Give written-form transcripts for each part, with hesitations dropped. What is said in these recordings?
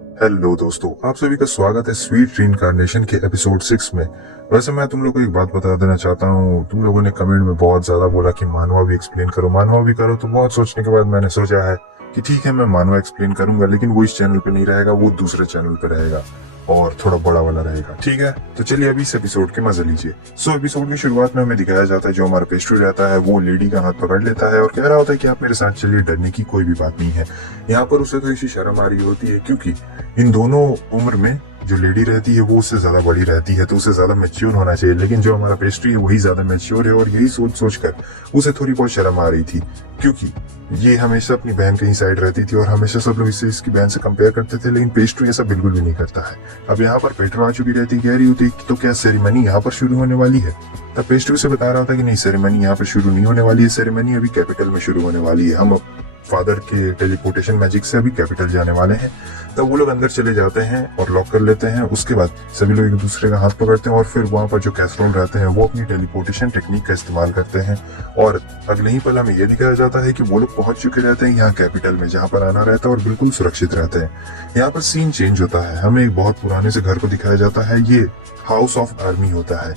Hello दोस्तों, आप सभी का स्वागत है स्वीट रीइंकार्नेशन के एपिसोड 6 में। वैसे मैं तुम लोग को एक बात बता देना चाहता हूँ। तुम लोगों ने कमेंट में बहुत ज्यादा बोला कि मानवा भी एक्सप्लेन करो, मानवा भी करो। तो बहुत सोचने के बाद मैंने सोचा है कि ठीक है, मैं मानवा एक्सप्लेन करूंगा, लेकिन वो इस चैनल पे नहीं रहेगा, वो दूसरे चैनल पे रहेगा और थोड़ा बड़ा वाला रहेगा। ठीक है, तो चलिए अभी इस एपिसोड के मजे लीजिए। एपिसोड की शुरुआत में हमें दिखाया जाता है जो हमारा पेस्ट्री रहता है वो लेडी का हाथ पकड़ लेता है और कह रहा होता है कि आप मेरे साथ चलिए, डरने की कोई भी बात नहीं है। यहाँ पर उसे तो इसी शर्म आ रही होती है क्योंकि इन दोनों उम्र में जो लेडी रहती है वो उससे ज्यादा बड़ी रहती है, तो उसे ज्यादा मैच्योर होना चाहिए। लेकिन जो हमारा पेस्ट्री है वही ज्यादा मैच्योर है और यही सोच सोच कर उसे थोड़ी बहुत शर्म आ रही थी, क्योंकि ये हमेशा अपनी बहन के ही साइड रहती थी और हमेशा सब लोग इससे इसकी बहन से कंपेयर करते थे। लेकिन पेस्ट्री ऐसा बिल्कुल भी नहीं करता है। अब यहाँ पर पेट्रो आ चुकी रहती, कह रही होती तो क्या सेरेमनी यहाँ पर शुरू होने वाली है। तब पेस्ट्री से बता रहा था कि नहीं, सेरेमनी यहाँ पर शुरू नहीं होने वाली है, सेरेमनी अभी कैपिटल में शुरू होने वाली है। हम फादर के टेलीपोर्टेशन मैजिक से अभी कैपिटल जाने वाले हैं। तब वो लोग अंदर चले जाते हैं और लॉक कर लेते हैं। उसके बाद सभी लोग एक दूसरे का हाथ पकड़ते हैं और फिर वहां पर जो कैसरोल रहते हैं वो अपनी टेलीपोर्टेशन टेक्निक का इस्तेमाल करते हैं। और अगले ही पल हमें यह दिखाया जाता है कि वो लोग पहुंच चुके रहते हैं यहाँ कैपिटल में, जहाँ पर आना रहता है और बिल्कुल सुरक्षित रहते हैं। यहाँ पर सीन चेंज होता है, हमें एक बहुत पुराने से घर को दिखाया जाता है। ये हाउस ऑफ आर्मी होता है,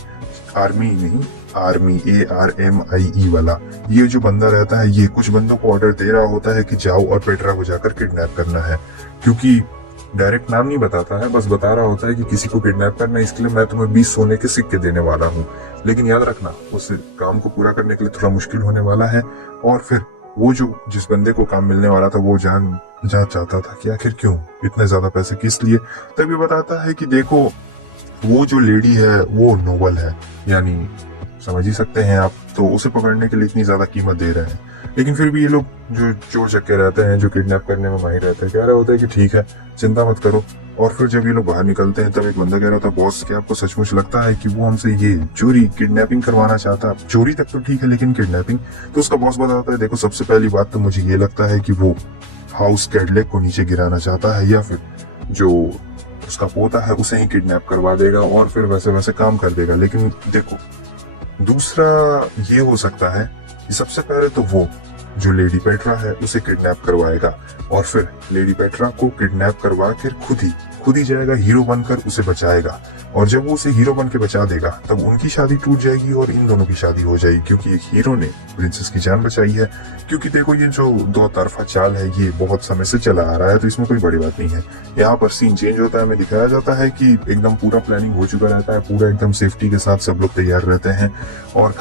आर्मी नहीं, आर्मी, ARMIE वाला। ये जो बंदा रहता है ये कुछ बंदों को ऑर्डर दे रहा होता है कि जाओ और पेट्रा को जाकर किडनैप करना है, क्योंकि डायरेक्ट नाम नहीं बताता है, बस बता रहा होता है कि किसी को किडनैप करना है, इसके लिए मैं तुम्हें 20 सोने के सिक्के देने वाला हूँ। लेकिन याद रखना, उस काम को पूरा करने के लिए थोड़ा मुश्किल होने वाला है। और फिर वो जो जिस बंदे को काम मिलने वाला था वो जान चाहता था कि आखिर क्यों इतने ज्यादा पैसे किस लिए। तब ये बताता है कि देखो, वो जो लेडी है वो नोबल है, यानी समझ ही सकते हैं आप, तो उसे पकड़ने के लिए इतनी ज्यादा कीमत दे रहे हैं। लेकिन फिर भी ये लोग जो चोर चक्के रहते हैं, जो किडनैप करने में माहिर रहते हैं, कह रहा होता है कि ठीक है, चिंता मत करो। और फिर जब ये लोग बाहर निकलते हैं तब एक बंदा कह रहा था, बॉस क्या आपको सचमुच लगता है कि वो हमसे ये चोरी किडनैपिंग करवाना चाहता है? चोरी तक तो ठीक है, लेकिन किडनैपिंग? तो उसका बॉस बताता है, देखो सबसे पहली बात तो मुझे ये लगता है कि वो हाउस कैडलेक को नीचे गिराना चाहता है, या फिर जो उसका पोता है उसे ही किडनैप करवा देगा और फिर वैसे वैसे काम कर देगा। लेकिन देखो, दूसरा ये हो सकता है कि सबसे पहले तो वो जो लेडी पेट्रा है उसे किडनैप करवाएगा और फिर लेडी पेट्रा को किडनैप करवा कर खुद ही जाएगा, हीरो बनकर उसे बचाएगा। और जब वो उसे हीरो बन के बचा देगा तब उनकी शादी टूट जाएगी और इन दोनों की शादी हो जाएगी, क्योंकि एक हीरो ने प्रिंसेस की जान बचाई है। क्योंकि देखो, ये जो दो तरफा चाल है ये बहुत समय से चला आ रहा है, तो इसमें कोई बड़ी बात नहीं है। यहाँ पर सीन चेंज होता है, हमें दिखाया जाता है कि एकदम पूरा प्लानिंग हो चुका रहता है, पूरा एकदम सेफ्टी के साथ सब लोग तैयार रहते हैं और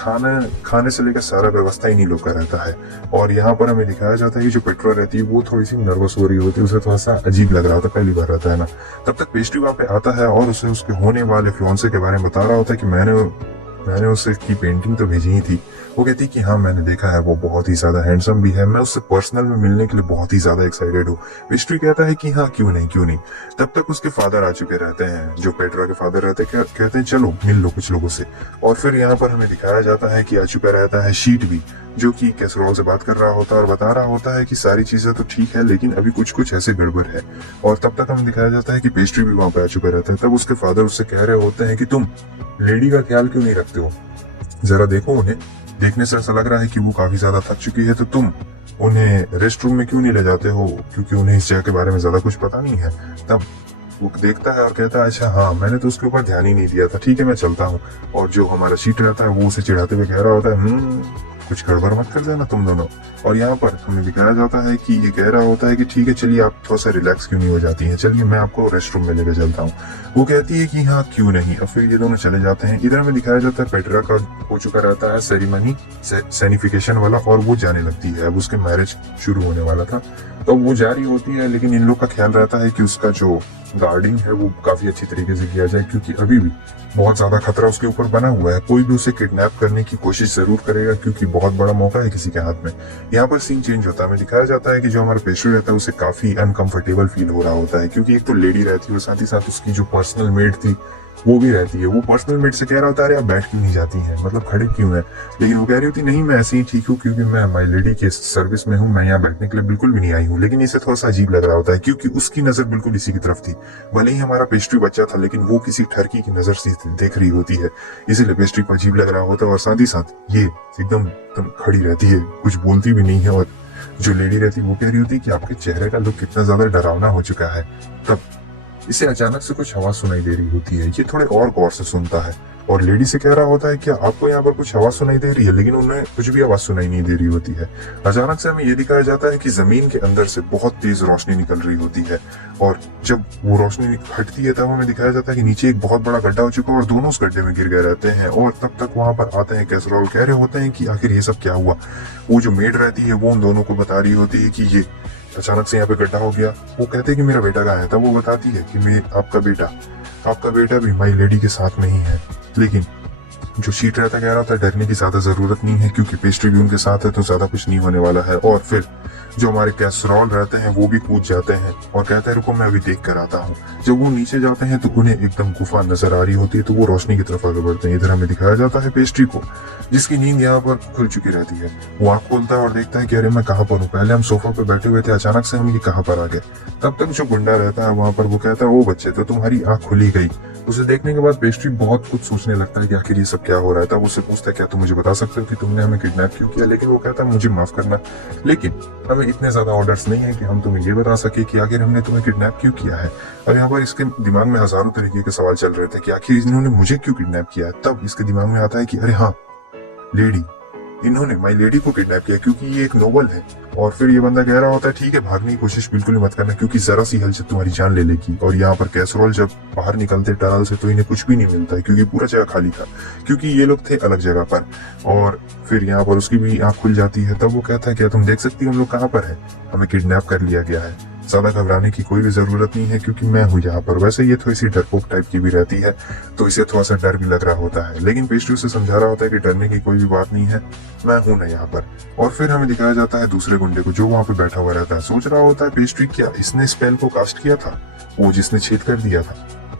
खाने से लेकर सारा व्यवस्था इन्हीं लोग का रहता है। और यहाँ पर हमें दिखाया जाता है कि जो पेट्रो रहती है वो थोड़ी सी नर्वस हो रही होती है, उसे थोड़ा सा अजीब लग रहा होता है, पहली बार रहता है ना। तब तक पेस्ट्री वहां पे आता है और उसे उसके होने वाले फियांसे के बारे में बता रहा होता है कि मैंने उसे की पेंटिंग तो भेजी ही थी। वो कहती कि हाँ मैंने देखा है, वो बहुत ही ज्यादा हैंडसम भी है, मैं उससे पर्सनल में मिलने के लिए बहुत ही ज्यादा एक्साइटेड हूँ। पेस्ट्री कहता है कि हाँ क्यों नहीं। तब तक उसके फादर आ चुके रहते हैं, जो पेट्रा के फादर रहते हैं, कहते हैं चलो मिल लो कुछ लोगों से। और फिर यहाँ पर हमें दिखाया जाता है कि आ चुका रहता है शीट भी, जो कि कैसरोल से बात कर रहा होता है और बता रहा होता है कि सारी चीजें तो ठीक है लेकिन अभी कुछ ऐसे गड़बड़ है। और तब तक हमें दिखाया जाता है कि पेस्ट्री भी वहां पे आ चुका रहता है। तब उसके फादर उससे कह रहे होते हैं कि तुम लेडी का ख्याल क्यों नहीं रखते हो, जरा देखो उन्हें, देखने से ऐसा लग रहा है कि वो काफी ज्यादा थक चुकी है, तो तुम उन्हें रेस्ट रूम में क्यों नहीं ले जाते हो, क्योंकि उन्हें इस जगह के बारे में ज्यादा कुछ पता नहीं है। तब वो देखता है और कहता है अच्छा हाँ, मैंने तो उसके ऊपर ध्यान ही नहीं दिया था, ठीक है मैं चलता हूँ। और जो हमारा शीट रहता है वो उसे चिढ़ाते हुए कह रहा होता है कुछ गड़बड़ मत कर देना तुम दोनों। और यहाँ पर हमें दिखाया जाता है कि ये कह रहा होता है कि ठीक है चलिए, आप थोड़ा सा रिलैक्स क्यों नहीं हो जाती हैं, चलिए मैं आपको रेस्ट रूम में लेकर चलता हूँ। वो कहती है कि हाँ क्यों नहीं। और फिर ये दोनों चले जाते हैं। इधर हमें दिखाया जाता है पेट्रा का हो चुका रहता है सेरेमनी सैनिफिकेशन वाला और वो जाने लगती है, अब उसके मैरिज शुरू होने वाला था तो वो जा रही होती है। लेकिन इन लोग का ख्याल रहता है कि उसका जो गार्डिंग है वो काफी अच्छी तरीके से किया जाए, क्योंकि अभी भी बहुत ज्यादा खतरा उसके ऊपर बना हुआ है। कोई भी उसे किडनैप करने की कोशिश जरूर करेगा, क्योंकि बहुत बड़ा मौका है किसी के हाथ में। यहाँ पर सीन चेंज होता है, हमें दिखाया जाता है कि जो हमारा पेस्ट्री रहता है उसे काफी अनकंफर्टेबल फील हो रहा होता है, क्योंकि एक तो लेडी रहती है और साथ ही साथ उसकी जो पर्सनल मेड थी वो भी रहती है। वो पर्सनल मेड से कह रहा होता है अरे आप बैठ क्यों नहीं जाती हैं, मतलब खड़े क्यों है। लेकिन वो कह रही होती नहीं मैं ऐसे ही ठीक हूँ, क्योंकि मैं माई लेडी के सर्विस में हूँ, मैं यहाँ बैठने के लिए बिल्कुल भी नहीं आई हूँ। लेकिन इसे थोड़ा सा अजीब लग रहा होता है, क्योंकि उसकी नजर बिल्कुल इसी की तरफ थी। भले ही हमारा पेस्ट्री बच्चा था लेकिन वो किसी ठरकी की नजर से देख रही होती है, इसीलिए पेस्ट्री को अजीब लग रहा होता है। और साथ ही साथ ये एकदम खड़ी रहती है, कुछ बोलती भी नहीं है और जो लेडी रहती है वो कह रही होती है कि आपके चेहरे का लुक कितना ज्यादा डरावना हो चुका है। तब इसे अचानक से कुछ आवाज सुनाई दे रही होती है। ये थोड़े और गौर से सुनता है और लेडी से कह रहा होता है कि आपको यहाँ पर कुछ आवाज सुनाई दे रही है, लेकिन उन्हें कुछ भी आवाज सुनाई नहीं दे रही होती है। अचानक से हमें ये दिखाया जाता है कि जमीन के अंदर से बहुत तेज रोशनी निकल रही होती है और जब वो रोशनी हटती है तब हमें दिखाया जाता है कि नीचे एक बहुत बड़ा गड्ढा हो चुका है और दोनों उस गड्ढे में गिर गए रहते हैं। और तब तक वहां पर आते हैं कैसरोल, कह रहे होते हैं कि आखिर ये सब क्या हुआ। वो जो मेड रहती है वो उन दोनों को बता रही होती है कि ये अचानक से यहाँ पे गड्ढा हो गया। वो कहते हैं कि मेरा बेटा कहाँ है। तब वो बताती है कि मैं आपका बेटा भी माई लेडी के साथ में ही है। लेकिन जो शीट रहता कह रहा था डरने की ज्यादा जरूरत नहीं है क्योंकि पेस्ट्री भी उनके साथ है तो ज्यादा कुछ नहीं होने वाला है। और फिर जो हमारे कैसरोल रहते हैं वो भी कूद जाते हैं और कहते हैं रुको मैं अभी देख कर आता हूँ। जब वो नीचे जाते हैं तो उन्हें एकदम गुफा नजर आ रही होती है तो वो रोशनी की तरफ आगे बढ़ते हैं। इधर हमें दिखाया जाता है पेस्ट्री को, जिसकी नींद यहाँ पर खुल चुकी रहती है। वो आँख खोलता है और देखता है कि अरे मैं कहाँ पर हूँ, पहले हम सोफा पे बैठे हुए थे, अचानक से हम ये कहाँ पर आ गए। तब तक जो गुंडा रहता है वहां पर वो कहता है ओ बच्चे तो तुम्हारी आँख खुली गई। उसे देखने के बाद पेस्ट्री बहुत कुछ सोचने लगता है कि आखिर ये सब क्या हो रहा है। तब उससे पूछता है क्या तुम मुझे बता सकते हो कि तुमने हमें किडनैप क्यों किया। लेकिन वो कहता है मुझे माफ करना, लेकिन हमें इतने ज्यादा ऑर्डर्स नहीं है कि हम तुम्हें ये बता सके कि आखिर हमने तुम्हें किडनैप क्यों किया है। और यहाँ पर इसके दिमाग में हजारों तरीके के सवाल चल रहे थे कि आखिर इन्होंने मुझे क्यों किडनैप किया है। तब इसके दिमाग में आता है कि अरे हाँ लेडी, इन्होंने माई लेडी को किडनैप किया क्योंकि ये एक नोबल है। और फिर ये बंदा कह रहा होता है ठीक है भागने की कोशिश बिल्कुल ही मत करना क्योंकि जरा सी हलचल तुम्हारी जान ले लेगी। और यहाँ पर कैसरोल जब बाहर निकलते टनल से तो इन्हें कुछ भी नहीं मिलता है क्योंकि पूरा जगह खाली था, क्योंकि ये लोग थे अलग जगह पर। और फिर यहाँ पर उसकी भी आंख खुल जाती है। तब वो कहता है क्या तुम देख सकती हो हम लोग कहाँ पर है, हमें किडनैप कर लिया गया है। ज्यादा घबराने की कोई भी जरूरत नहीं है क्योंकि मैं हूँ यहाँ पर। वैसे ये थोड़ी सी डरपोक टाइप की भी रहती है तो इसे थोड़ा सा डर भी लग रहा होता है, लेकिन पेस्ट्री उसे समझा रहा होता है कि डरने की कोई भी बात नहीं है, मैं हूं ना यहाँ पर। और फिर हमें दिखाया जाता है दूसरे गुंडे को जो वहां पे बैठा हुआ रहता है। सोच रहा होता है पेस्ट्री क्या इसने स्पेल को कास्ट किया था, वो जिसने छेद कर दिया था।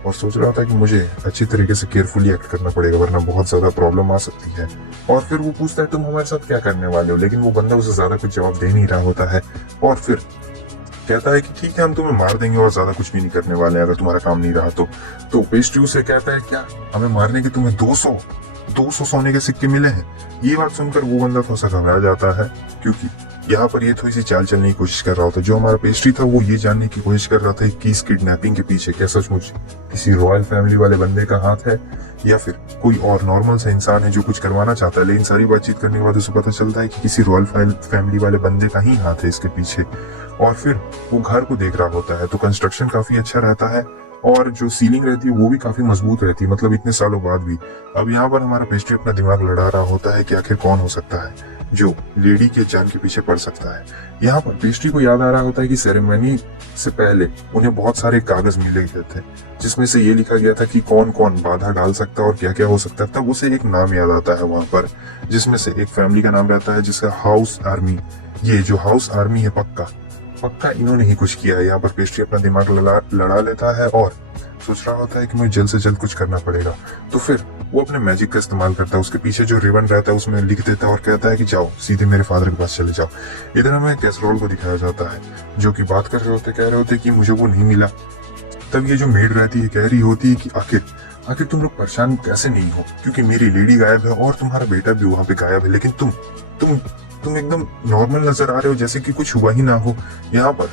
और सोच रहा था कि मुझे अच्छी तरीके से केयरफुली एक्ट करना पड़ेगा वरना बहुत ज्यादा प्रॉब्लम आ सकती है। और फिर वो पूछता है तुम हमारे साथ क्या करने वाले हो, लेकिन वो बंदा उसे ज्यादा कुछ जवाब दे नहीं रहा होता है। और फिर कहता है कि ठीक है हम तुम्हें मार देंगे और ज्यादा कुछ भी नहीं करने वाले हैं अगर तुम्हारा काम नहीं रहा तो पेस्ट्री उसे कहता है क्या हमें मारने के तुम्हें 200 सोने के सिक्के मिले हैं। ये बात सुनकर वो बंदा थोड़ा सा घबरा जाता है क्योंकि यहाँ पर ये थोड़ी सी चाल चलने की कोशिश कर रहा होता है। जो हमारा पेस्ट्री था वो ये जानने की कोशिश कर रहा था कि इस किडनैपिंग के पीछे क्या सचमुच किसी रॉयल फैमिली वाले बंदे का हाथ है या फिर कोई और नॉर्मल सा इंसान है जो कुछ करवाना चाहता है। लेकिन सारी बातचीत करने के बाद उसे पता चलता है कि किसी रॉयल फैमिली वाले बंदे का ही हाथ है इसके पीछे। और फिर वो घर को देख रहा होता है तो कंस्ट्रक्शन काफी अच्छा रहता है और जो सीलिंग रहती है वो भी काफी मजबूत रहती है, मतलब इतने सालों बाद भी। अब यहाँ पर हमारा पेस्ट्री अपना दिमाग लड़ा रहा होता है कि आखिर कौन हो सकता है जो लेडी के जान के पीछे पड़ सकता है। यहाँ पर पेस्ट्री को याद आ रहा होता है कि सेरेमनी से पहले उन्हें बहुत सारे कागज मिले गए थे जिसमें से ये लिखा गया था कि कौन कौन बाधा डाल सकता है और क्या क्या हो सकता है। तब उसे एक नाम याद आता है वहां पर जिसमें से एक फैमिली का नाम रहता है जिसका हाउस आर्मी। ये जो हाउस आर्मी है पक्का इन्होंने ही कुछ किया है। यहाँ पर पेस्ट्री अपना दिमाग लड़ा लेता है और सोच रहा होता है कि मुझे जल्द से जल्द कुछ करना पड़ेगा। तो फिर वो अपने मैजिक का इस्तेमाल करता है, उसके पीछे जो रिबन रहता है उसमें लिख देता है और कहता है कि जाओ सीधे मेरे फादर के पास चले जाओ। इधर हमें कैसरोल को दिखाया जाता है जो कि बात कर रहे होते कह रहे होते कि मुझे वो नहीं मिला। तब ये जो मेड रहती है कह रही होती है कि आखिर तुम लोग परेशान कैसे नहीं हो क्योंकि मेरी लेडी गायब है और तुम्हारा बेटा भी वहां पे गायब है, लेकिन तुम एकदम नॉर्मल नजर आ रहे हो जैसे कि कुछ हुआ ही ना हो। यहाँ पर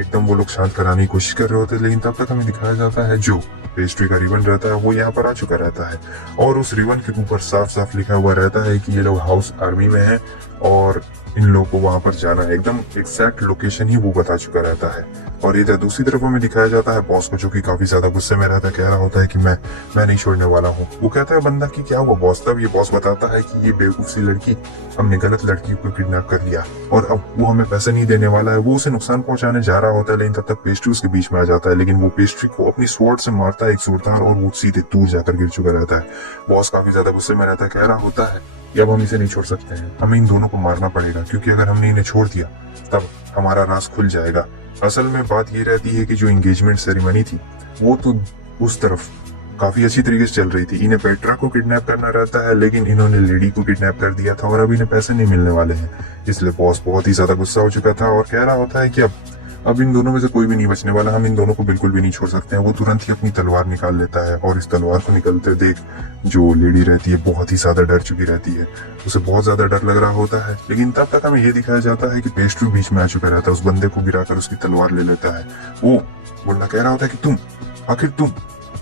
एकदम वो लोग शांत कराने की कोशिश कर रहे होते हैं, लेकिन तब तक हमें दिखाया जाता है जो पेस्ट्री का रिबन रहता है वो यहाँ पर आ चुका रहता है और उस रिबन के ऊपर साफ साफ लिखा हुआ रहता है कि ये लोग हाउस आर्मी में हैं और इन लोगों को वहां पर जाना है। एकदम एग्जैक्ट लोकेशन ही वो बता चुका रहता है। और इधर दूसरी तरफ हमें दिखाया जाता है बॉस को जो कि काफी ज्यादा गुस्से में रहता है, कह रहा होता है कि मैं नहीं छोड़ने वाला हूँ। वो कहता है बंदा कि क्या हुआ बॉस। तब ये बॉस बताता है कि ये बेवकूफ सी लड़की, हमने गलत लड़की को किडनैप कर लिया और अब वो हमें पैसे नहीं देने वाला है। वो उसे नुकसान पहुंचाने जा रहा होता है, लेकिन तब तक पेस्ट्री उसके बीच में आ जाता है। लेकिन वो पेस्ट्री को अपनी स्वॉर्ड से मारता है एक जोरदार और वो सीधे दूर जाकर गिर चुका रहता है। बॉस काफी ज्यादा गुस्से में रहता है, कह रहा होता है कि अब हम इसे नहीं छोड़ सकते हैं, हमें इन दोनों को मारना पड़ेगा क्योंकि अगर हमने इन्हें छोड़ दिया तब हमारा राज खुल जाएगा। असल में बात ये रहती है कि जो एंगेजमेंट सेरेमनी थी वो तो उस तरफ काफी अच्छी तरीके से चल रही थी। इन्हें पेट्रा को किडनैप करना रहता है लेकिन इन्होंने लेडी को किडनैप कर दिया था और अब इन्हें पैसे नहीं मिलने वाले हैं। इसलिए बॉस बहुत ही ज्यादा गुस्सा हो चुका था और कह रहा होता है कि अब अब इन दोनों में से कोई भी नहीं बचने वाला, हम इन दोनों को बिल्कुल भी नहीं छोड़ सकते हैं। वो तुरंत ही अपनी तलवार निकाल लेता है और इस तलवार को निकलते देख जो लेडी रहती है बहुत ही ज्यादा डर चुकी रहती है, उसे बहुत ज्यादा डर लग रहा होता है। लेकिन तब तक हमें ये दिखाया जाता है कि पेस्ट्री बीच में आ चुका रहता है, उस बंदे को गिराकर उसकी तलवार ले लेता है। वो मुन्ना कह रहा होता है कि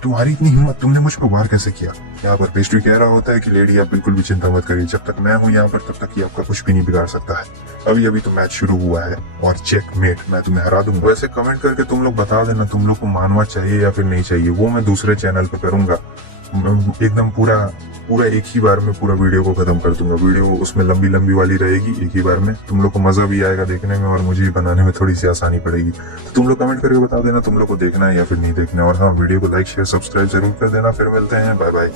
तुम्हारी इतनी हिम्मत, तुमने मुझ पर वार कैसे किया। यहाँ पर पेस्ट्री कह रहा होता है कि लेडी आप बिल्कुल भी चिंता मत करिए, जब तक मैं हूँ यहाँ पर तब तक ही आपका कुछ भी नहीं बिगाड़ सकता है। अभी अभी तो मैच शुरू हुआ है और चेकमेट, मैं तुम्हें हरा दूंगा। वैसे कमेंट करके तुम लोग बता देना तुम लोग को मानवा चाहिए या फिर नहीं चाहिए, वो मैं दूसरे चैनल पे करूंगा। एकदम पूरा पूरा एक ही बार में पूरा वीडियो को खत्म कर दूंगा। वीडियो उसमें लंबी लंबी वाली रहेगी, एक ही बार में तुम लोग को मजा भी आएगा देखने में और मुझे भी बनाने में थोड़ी सी आसानी पड़ेगी। तो तुम लोग कमेंट करके बता देना तुम लोग को देखना है या फिर नहीं देखना है। और हाँ, वीडियो को लाइक शेयर सब्सक्राइब जरूर कर देना। फिर मिलते हैं, बाय बाय।